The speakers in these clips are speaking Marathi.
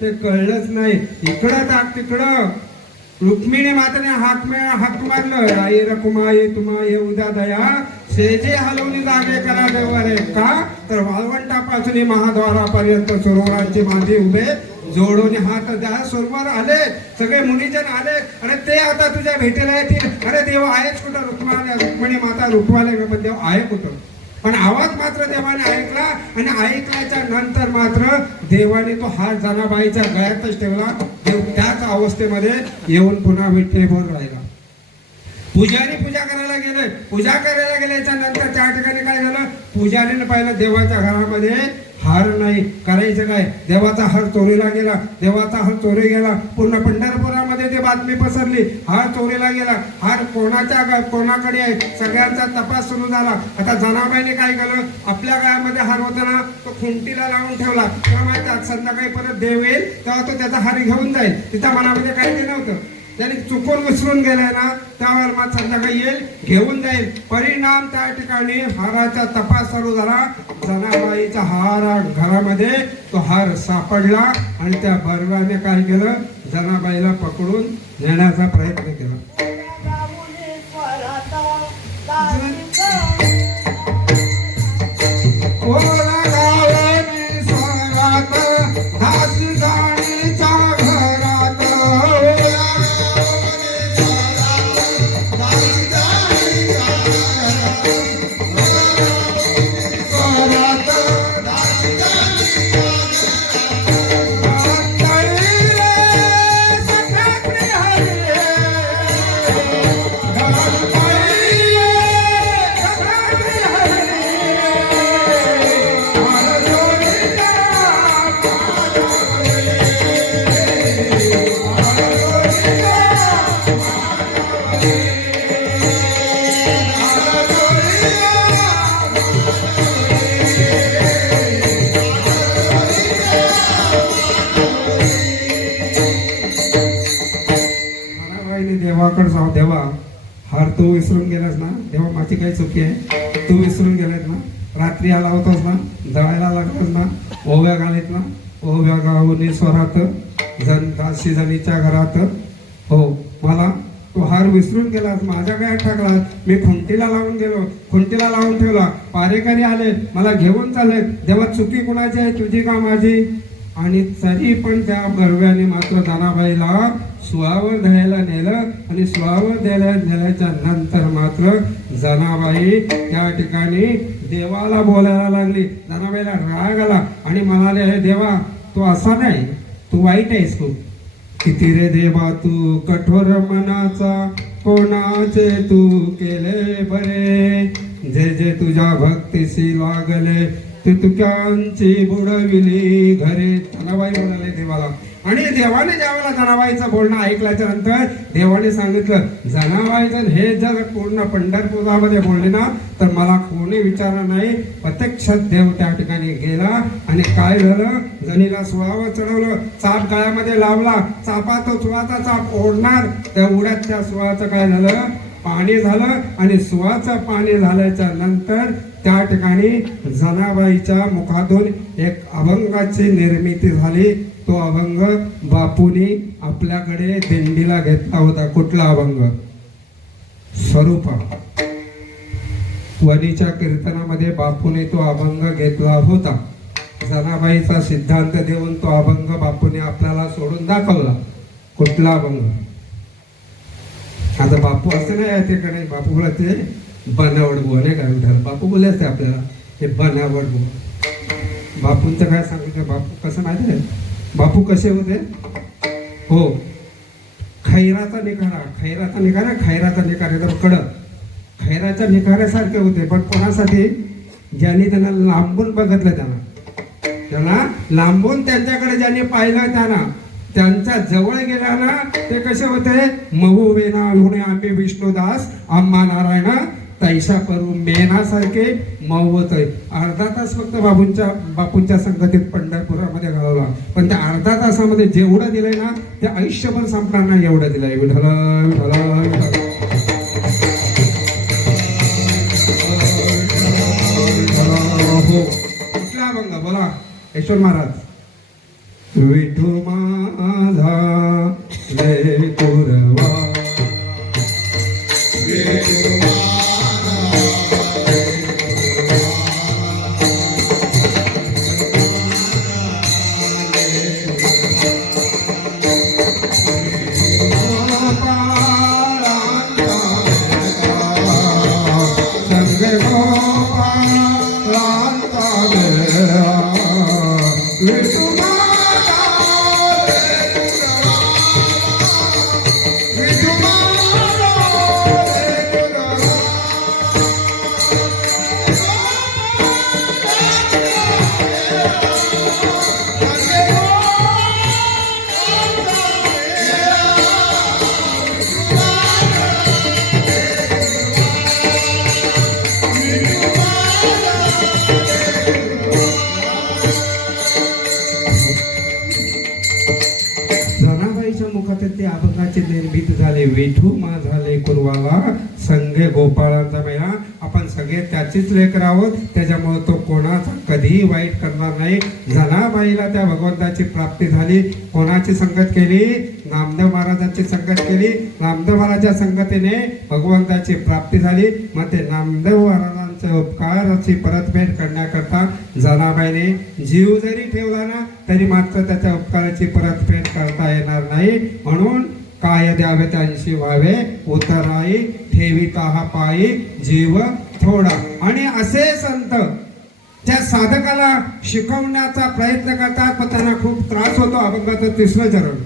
ते कळलंच नाही. इकडं टाक तिकडं. रुक्मिणी माताने हाक मारलं, आई रकुमाई तुम्हा ये उद्या दया शेजे हलवून जागे करा देवारे. का तर वाळवंटापासून महाद्वारापर्यंत सरोवरांची मांदी उभे जोडून हात द्या. सरोवर आले, सगळे मुनिजन आले आणि ते आता तुझ्या भेटीला येतील. अरे देव आहेच कुठं? रुक्मिणी माता रुखवाले पण देव आहे कुठं? पण आवाज मात्र देवाने ऐकला आणि ऐकल्याच्या नंतर मात्र देवाने तो हात जनाबाईच्या गळ्यातच ठेवला. देव त्याच अवस्थेमध्ये येऊन पुन्हा विठ्ठल बोल राहिला. पुजारी पूजा करायला गेले. पूजा करायला गेल्याच्या नंतर त्या ठिकाणी काय झालं? पुजारीने पाहिलं देवाच्या घरामध्ये हार नाही. करायचं काय? देवाचा हार चोरीला गेला. देवाचा हार चोरी गेला. पूर्ण पंढरपुरामध्ये ती बातमी पसरली, हार चोरीला गेला. हार कोणाकडे आहे? सगळ्यांचा तपास सुरू झाला. आता जनाबाईने काय केलं? आपल्या गळ्यामध्ये हार होता ना, तो खुंटीला लावून ठेवला. तेव्हा माहिती संध्याकाळी परत देव येईल तेव्हा तो त्याचा हार घेऊन जाईल. तिच्या मनामध्ये काही ते नव्हतं. त्याने चुकून विसरून गेलाय ना, त्यावर मग संध्याकाळी येईल घेऊन जाईल. परिणाम त्या ठिकाणी हाराचा तपास चालू झाला. जनाबाईचा हार घरामध्ये तो हार सापडला आणि त्या बर्वाने काय केलं? जनाबाईला पकडून नेण्याचा प्रयत्न केला. देवाकडे जाऊ. देवा हार तू विसरून गेलास ना? देवा माझी काही चुकी आहे? तू विसरून गेलास ना? रात्री आला होतास ना? जळायला लागलास ना? ओव्या घालीत ना? ओव्या गावून स्वरात दासी जणीच्या घरात. हो, मला तू हार विसरून गेलास, माझ्या गळ्यात टाकला. मी खुंटीला लावून गेलो, खुंटीला लावून ठेवला. पारेकरी आले, मला घेऊन चालले. देवा चुकी कुणाची आहे? तुझी का माझी? आणि तरी पण त्या बर्व्याने मात्र जनाबाईला सुवावर द्यायला नेलं आणि सुवावर द्यायला नेल्याच्या नंतर मात्र जनाबाई त्या ठिकाणी देवाला बोलायला लागली. जनाबाईला राग आला आणि म्हणाले, हे देवा तू असा नाही, तू वाईट आहेस. तू किती रे देवा तू कठोर मनाचा, कोणाचे तू केले बरे. जे जे तुझ्या भक्तीशी लागले ते तुक्यांची बुडविली घरे. जनाबाई म्हणाले देवाला. आणि देवाने ज्यावेळेला जनाबाईचं बोलणं ऐकल्याच्या नंतर देवाने सांगितलं, जनाबाईचं हे जर पूर्ण पंढरपुरामध्ये बोलले ना तर मला कोणी विचारलं नाही. प्रत्यक्षात देव त्या ठिकाणी गेला आणि काय झालं? जणीला सुळावर चढवलं, चाप गळ्यामध्ये लावला. चापा तो सुळाचा चाप ओढणार, त्या उड्यात त्या सुळाचं काय झालं? पाणी झालं. आणि सुळाचं पाणी झाल्याच्या नंतर त्या ठिकाणी जनाबाईच्या मुखातून एक अभंगाची निर्मिती झाली. तो अभंग बापूंनी आपल्याकडे दिंडीला घेतला होता. कुठला अभंग? स्वरूप. वनीच्या कीर्तनामध्ये बापूने तो अभंग घेतला होता. जनाबाईचा सिद्धांत देऊन तो अभंग बापूने आपल्याला सोडून दाखवला. कुठला अभंग? आता बापू असं नाही आहे तिकडे, बापू बोलते बनावट बुवा नाही का विठाल. बापू बोलले असते आपल्याला हे बनावट बुवा. बापूंचं काय सांगितलं? बापू कसं माहिती आहे? बापू कसे होते? हो, खैराचा निखारा, खैराचा निखारा, खैराचा निखारा एकदम कडक, खैराच्या निखाऱ्यासारखे होते. पण कोणासाठी? ज्यांनी त्यांना लांबून बघितलं, त्यांना लांबून त्यांच्याकडे ज्यांनी पाहिलं, त्यांच्या जवळ गेला ना ते कसे होते? मऊ वेना होणे आम्ही विष्णुदास आम्हा नारायण तैसा करू मेनासारखे मऊ होते. अर्धा तास फक्त बापूंच्या संगतीत पंढरपुरामध्ये घालवला. पण त्या अर्धा तासामध्ये जेवढं दिलंय ना ते आयुष्यभर संपणार नाही एवढं दिलंय. विठ्ठल विठ्ठल विठ्ठल. हो, कुठला अभंग बोला यशवंत महाराज? विठू माझा लय कुरवा जनाबाईच्या मुखातील ते अभंगाचे निर्भीत झाले. विठू माझा लेकरवाला संगे गोपाळांचा मेळा. आपण सगळे त्याचीच लेकर आहोत, त्याच्यामुळे तो कोणाचा कधीही वाईट करणार नाही. जनाबाईला त्या भगवंताची प्राप्ती झाली. कोणाची संगत केली? नामदेव महाराजांची संगत केली. नामदेव महाराजांच्या संगतीने भगवंताची प्राप्ती झाली. मग ते नामदेव महाराजांचे उपकाराची परतफेड करण्याकरता जनाबाईने जीव जरी ठेवला ना तरी मात्र त्याच्या उपकाराची परतफेड करता येणार नाही. म्हणून काय द्यावे त्यांशी व्हावे उतराई ठेविता हा पायी जीव थोडा. आणि असे संत त्या साधकाला शिकवण्याचा प्रयत्न करतात, पण त्यांना खूप त्रास होतो. अभंगाचं तिसरं चरण.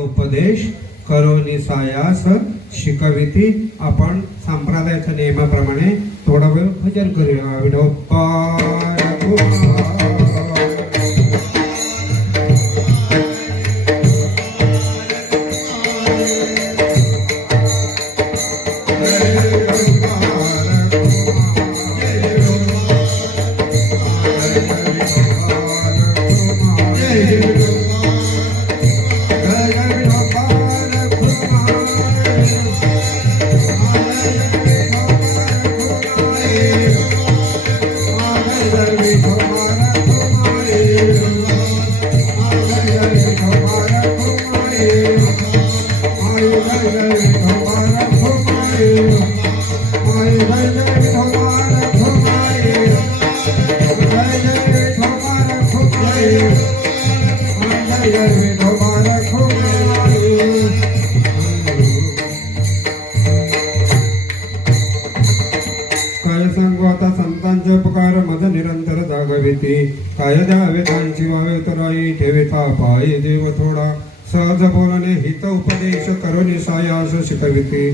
उपदेश करोनी सायास शिकविती. आपण संप्रदायाच्या नियमाप्रमाणे थोडा वेळ भजन करूया. विठोबा काय सांगू आता संतांचे उपकार मज निरंतर जागविती काय द्यावे त्यांची व्हावे उतराई ठेविता पायी देव थोडा सहज बोलणे हित उपदेश करुणी सायास शिकविती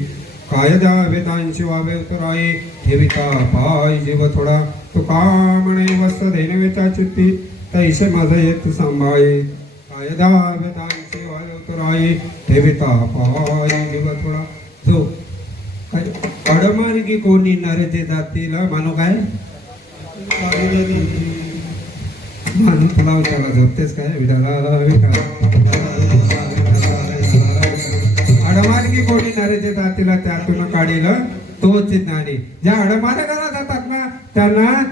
काय द्यावे त्यांची व्हावे उतराई ठेविता पायी जीव थोडा तुका म्हणे वस्त देणवेच्या चित्ती तैसे माझ येत सांभाळे काय द्यावे त्यांची व्हावे उतराई ठेविता पायी जीव थोडा जो काय अडमार्गी कोणी नरते जातील मानो काय मानू तुला विचारला झोपतेस काय अडमार्गी कोणी नरते जातील त्यातून काढील तोच ज्ञानी ज्या अडमार्गाला जातात ना त्यांना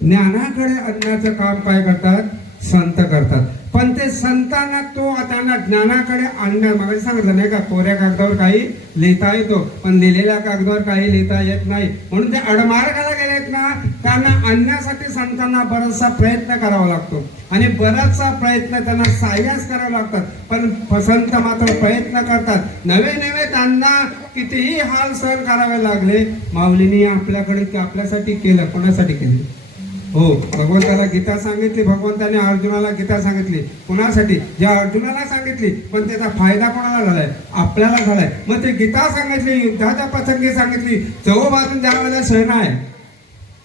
ज्ञानाकडे आणण्याचं काम काय करतात संत करतात पण ते संतांना तो त्यांना ज्ञानाकडे आणण्या मागे सांगितलं नाही का कोऱ्या कागदावर काही लिहिता येतो पण लिहिलेल्या कागदावर काही लिहिता येत नाही म्हणून ते अडमार्गाला गेलेत ना त्यांना आणण्यासाठी संतांना बराचसा प्रयत्न करावा लागतो आणि बराचसा प्रयत्न त्यांना साह्यास करावं लागतात पण संत मात्र प्रयत्न करतात नवे नवे त्यांना कितीही हाल सहन करावे लागले माऊलींनी आपल्याकडे आपल्यासाठी केलं कोणासाठी केलं हो भगवंताला गीता सांगितली भगवंताने अर्जुनाला गीता सांगितली कोणासाठी ज्या अर्जुनाला सांगितली पण त्याचा फायदा कोणाला झालाय आपल्याला झालाय मग ते गीता सांगितली युद्धाच्या प्रसंगी सांगितली चहू बाजून ज्यावेळेला सेना आहे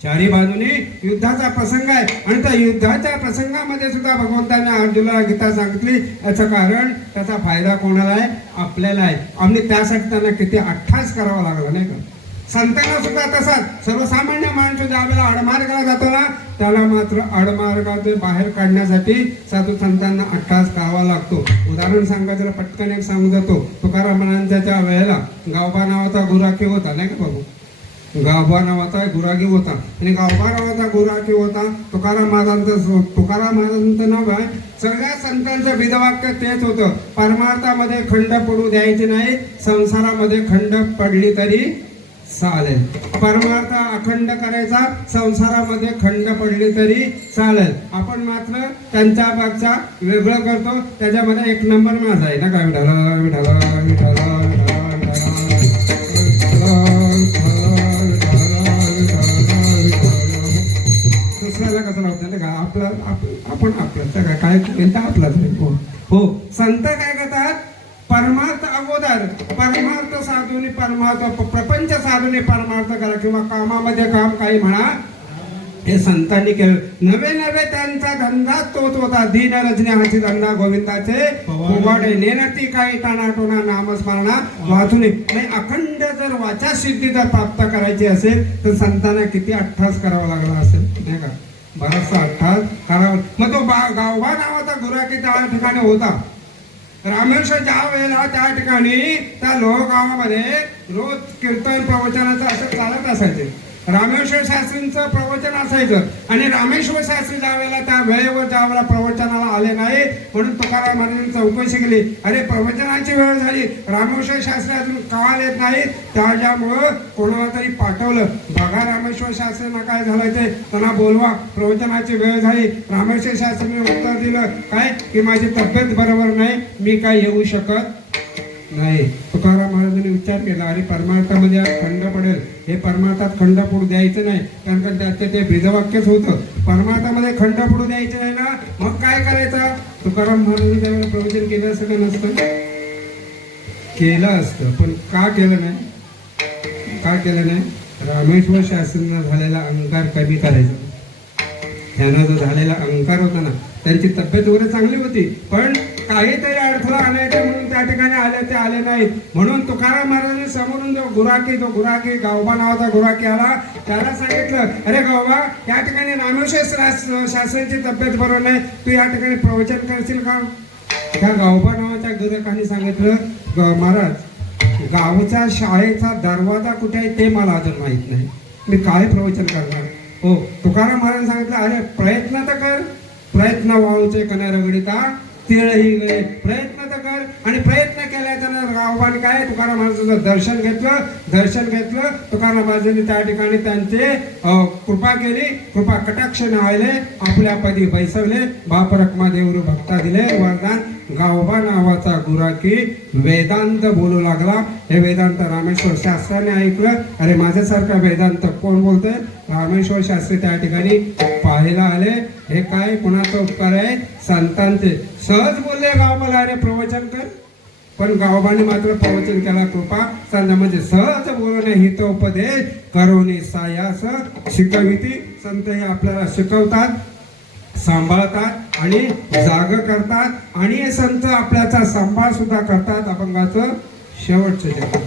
चारी बाजूने युद्धाचा प्रसंग आहे आणि त्या युद्धाच्या प्रसंगामध्ये सुद्धा भगवंताने अर्जुनाला गीता सांगितली याचं कारण त्याचा फायदा कोणाला आहे आपल्याला आहे आणि त्यासाठी त्यांना किती अठ्ठास करावा लागला नाही का संतांना सुद्धा तसाच सर्वसामान्य माणूस ज्या वेळेला अडमार्गाला जातो ना त्याला मात्र अडमार्गातून बाहेर काढण्यासाठी साधू संतांना अट्टास करावा लागतो उदाहरण सांगायचं पटकन एक सांगू जातो तुकाराम महाराजांच्या वेळेला गावबा नावाचा गुराखी होता नाही का बाबू गावबा नावाचा गुराखी होता आणि गावबा नावाचा गुराखी होता तुकाराम महाराजांचं नाव आहे सगळ्या संतांचं विधवाक्य तेच होतं परमार्थामध्ये खंड पडू द्यायचे नाही संसारामध्ये खंड पडली तरी चालेल परमार्थ अखंड करायचा संसारामध्ये खंड पडली तरी चालेल आपण मात्र त्यांच्यापेक्षा वेगळं करतो त्याच्यामध्ये एक नंबर माझा आहे ना काय विठाला विठाला विठाला दुसऱ्याला कसं लावतं ना का आपलं आपण आपलं काय आपलाच आहे हो संत काय करतात परमार्थ अगोदर परमार्थ साधून परमार्थ प्रपंच साधून परमार्थ करा किंवा कामामध्ये काम काही म्हणा हे संतांनी केलं नवे नवे त्यांचा धंदा तोच होता दीन रजने हाची धंदा गोविंदाचे उघडे नेनती काही टाणाटोना नामस्मरणा वाचून नाही अखंड जर वाचा सिद्धी जर प्राप्त करायची असेल तर संतांना किती अठ्ठास करावा लागला असेल नाही का बराचसा अठ्ठास करावा मग तो गावबा नावाचा गुराखी त्या ठिकाणी होता रामेश्वर ज्या वेळेला त्या ठिकाणी त्या लोहगावामध्ये रोज कीर्तन प्रवचनाचं असं चालत असायचे रामेश्वर शास्त्रींचं प्रवचन असायचं आणि रामेश्वर शास्त्री ज्या वेळेला त्या वेळेवर ज्या वेळेला प्रवचनाला आले नाही म्हणून तुकाराम महाराजांनी चौकशी केली अरे प्रवचनाची वेळ झाली रामेश्वर शास्त्री अजून का येत नाही त्याच्यामुळं कोणाला तरी पाठवलं बघा रामेश्वर शास्त्रींना काय झालं ते त्यांना बोलवा प्रवचनाची वेळ झाली रामेश्वर शास्त्रीने उत्तर दिलं काय की माझी तब्येत बरोबर नाही मी काय येऊ शकत नाही तुकाराम महाराजांनी विचार केला आणि परमार्थामध्ये खंड पडेल हे परमार्थात खंड पडू द्यायचं नाही कारण त्याचं ते ब्रीदवाक्यच होतं परमार्थामध्ये खंड पडू द्यायचं नाही ना मग काय करायचं तुकाराम महाराजांनी त्यावेळेला प्रवचन केलं असं का नसतं केलं असतं पण का केलं नाही रामेश्वर शास्त्रींना झालेला अहंकार कमी करायचा त्यांना जो झालेला अहंकार होता ना त्यांची तब्येत वगैरे चांगली होती पण काहीतरी अडथळा आणायचा म्हणून त्या ठिकाणी आले ते आले नाहीत म्हणून तुकाराम महाराजांनी समोरून जो गुराखी गावबा नावाचा गुराखी आला त्याला सांगितलं अरे गावबा या ठिकाणी रामेश्वर शास्त्रींची तब्येत बरोबर नाही तू या ठिकाणी प्रवचन करशील का त्या गावबा नावाच्या गुराखाने सांगितलं महाराज गावच्या शाळेचा दरवाजा कुठे आहे ते मला अजून माहित नाही मी काय प्रवचन करणार हो तुकाराम महाराज सांगितलं अरे प्रयत्न तर कर प्रयत्न वाळूचे कण्या रगडिता तिळही गळे प्रयत्न तर कर आणि प्रयत्न केल्याच्या गावबाने काय तुकाराम महाराजांचं दर्शन घेतलं तुकाराम महाराजांनी त्या ठिकाणी त्यांचे कृपा केली कृपा कटाक्ष नावले आपल्या पदी बैसवले बाप रखमा देवरू भक्ता दिले वरदान गावबा नावाचा गुराखी वेदांत बोलू लागला. हे वेदांत रामेश्वर शास्त्रीने ऐकलं. अरे माझ्यासारखा वेदांत कोण बोलतोय? रामेश्वर शास्त्री त्या ठिकाणी पाहायला आले. हे काय कुणाचा उपकार आहे? संतांचे. सहज बोलले गावबाला, अरे प्रवचन कर. पण गावबाने मात्र प्रवचन केला. कृपा संत म्हणजे सहज बोलणे हितोपदेश करोनी सायास शिकविती. संत हे आपल्याला शिकवतात, सांभाळतात आणि जाग करतात. आणि हे संत आपल्याचा सांभाळ सुद्धा करतात. अभंगाचं शेवटचं जग.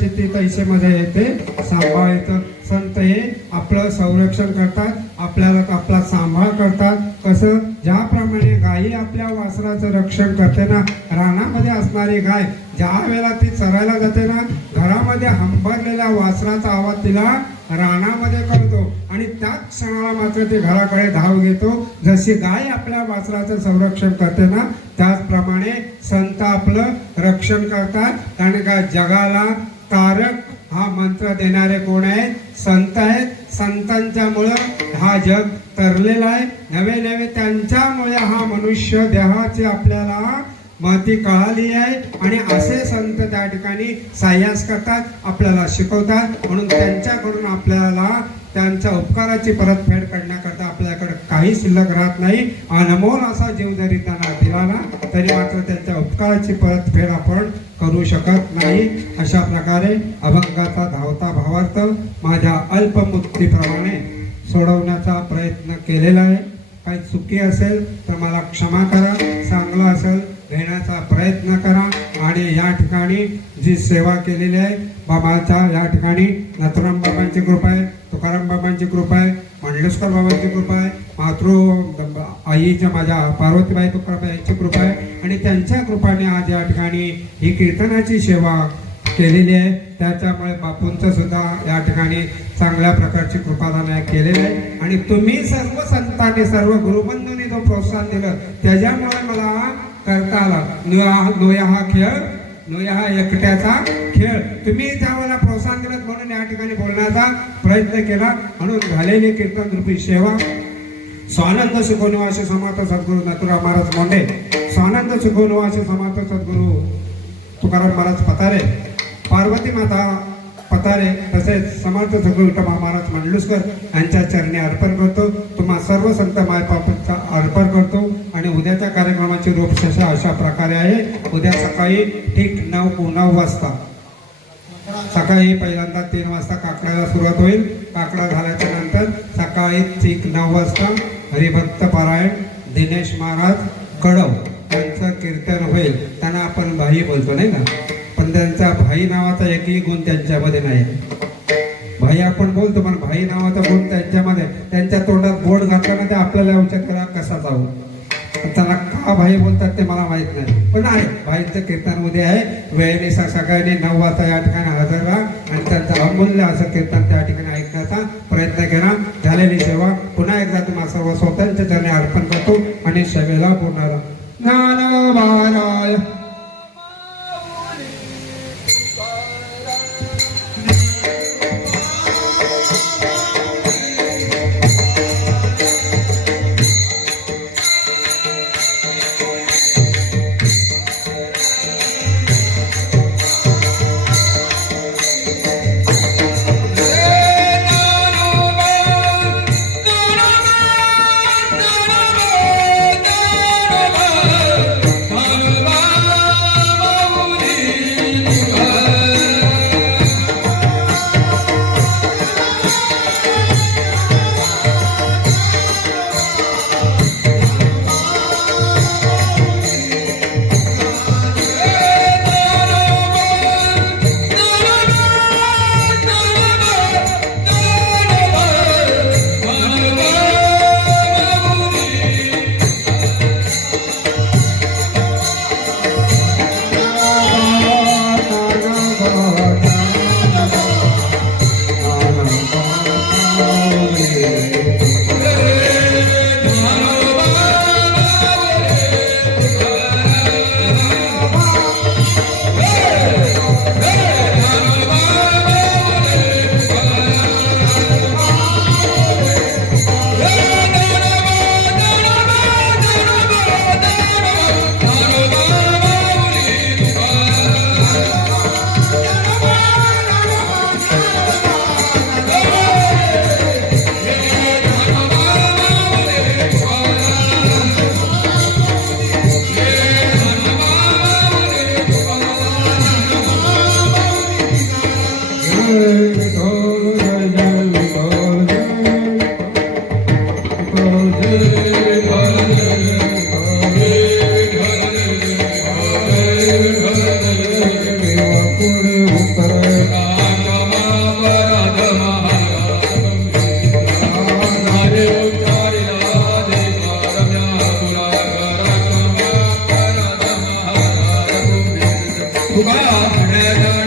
चित्ती तैसेमध्ये येते सांभाळायचं. संत हे आपलं संरक्षण करतात, आपल्याला आपला सांभाळ करतात. कसं? ज्याप्रमाणे गायी आपल्या वासराचं रक्षण करते ना, रानामध्ये असणारी गाय ज्या वेळेला ती चरायला जाते ना, घरामध्ये हंबरलेल्या वासराचा आवाज तिला रानामध्ये करतो आणि त्याच क्षणाला मात्र ते घराकडे धाव घेतो. जशी गाय आपल्या वासराचं संरक्षण करते ना, त्याचप्रमाणे संत आपलं रक्षण करतात. कारण का जगाला तारक हा मंत्र देणारे कोण आहेत? संत आहेत. संतांच्यामुळं हा जग तरलेला आहे. नवे नवे त्यांच्यामुळे हा मनुष्य देहाची आपल्याला महती कळाली आहे. आणि असे संत त्या ठिकाणी सायास करतात, आपल्याला शिकवतात. म्हणून त्यांच्याकडून आपल्याला त्यांच्या उपकाराची परतफेड करण्याकरता आपल्याकडे काही शिल्लक राहत नाही. अनमोल असा जीव जरी त्यांना दिला ना, तरी मात्र त्यांच्या उपकाराची परतफेड आपण करू शकत नाही. अशा प्रकारे अभंगाचा धावता भावार्थ माझ्या अल्पमुक्तीप्रमाणे सोडवण्याचा प्रयत्न केलेला आहे. काही चुकी असेल तर मला क्षमा करा, चांगलं असेल घेण्याचा प्रयत्न करा. आणि या ठिकाणी जी सेवा केलेली आहे बाबाच्या, या ठिकाणी नथुराम बाबांची कृपा आहे, तुकाराम बाबांची कृपा आहे, मंडलेश्वर बाबांची कृपा आहे, मातृ आईच्या माझ्या पार्वतीबाई तुकाराम यांची कृपा आहे. आणि त्यांच्या कृपाने आज या ठिकाणी ही कीर्तनाची सेवा केलेली आहे. त्याच्यामुळे बापूंचं सुद्धा या ठिकाणी चांगल्या प्रकारची कृपादान केलेली आहे. आणि तुम्ही सर्व संतांनी, सर्व गुरुबंधूंनी जो प्रोत्साहन दिलं त्याच्यामुळे मला करता आला. नोया हा खेळ, नोया हा एकट्याचा खेळ. तुम्ही त्यावेळेला प्रोत्साहन दिलं म्हणून या ठिकाणी बोलण्याचा प्रयत्न केला. म्हणून झालेली कीर्तन रूपी सेवा स्वानंद सुखनिवासी समर्थ सद्गुरू नथुराम महाराज मोंडे, स्वानंद सुखनिवासी समर्थ सद्गुरू तुकाराम महाराज पतारे, पार्वती माता पतारे तसेच समर्थ सगळे विठोबा महाराज मंडलुसकर यांच्या चरणी अर्पण करतो. तुम्हा सर्व संत मायबापांचा अर्पण करतो. आणि उद्याच्या कार्यक्रमाची रूपरेषा अशा प्रकारे आहे. उद्या सकाळी ठीक 9 वाजता सकाळी पहिल्यांदा 3 वाजता काकड्याला सुरुवात होईल. काकडा झाल्याच्या नंतर सकाळी ठीक 9 वाजता हरिभक्त पारायण दिनेश महाराज कडव यांचं कीर्तन होईल. त्यांना आपण भाई बोलतो नाही का, पण त्यांचा भाई नावाचा एकही गुण त्यांच्यामध्ये नाही. भाई आपण बोलतो पण भाई नावाचा गुण त्यांच्यामध्ये, त्यांच्या तोंडात बोट घातल्यानं ते आपल्याला विचार करा कसा जाऊ. त्यांना का भाई बोलतात ते मला माहित नाही, पण आहे भाईंचं कीर्तन उद्या आहे. वेळेने सकाळी 9 वाजता या ठिकाणी हजर राहा आणि त्यांचं अमूल्य असं कीर्तन त्या ठिकाणी ऐकण्याचा प्रयत्न केला. झालेली सेवा पुन्हा एकदा तुम्हाला सर्व स्वतःच्या चरणी अर्पण करतो आणि सेवेला पूर्ण ज्ञानवाराय Bye.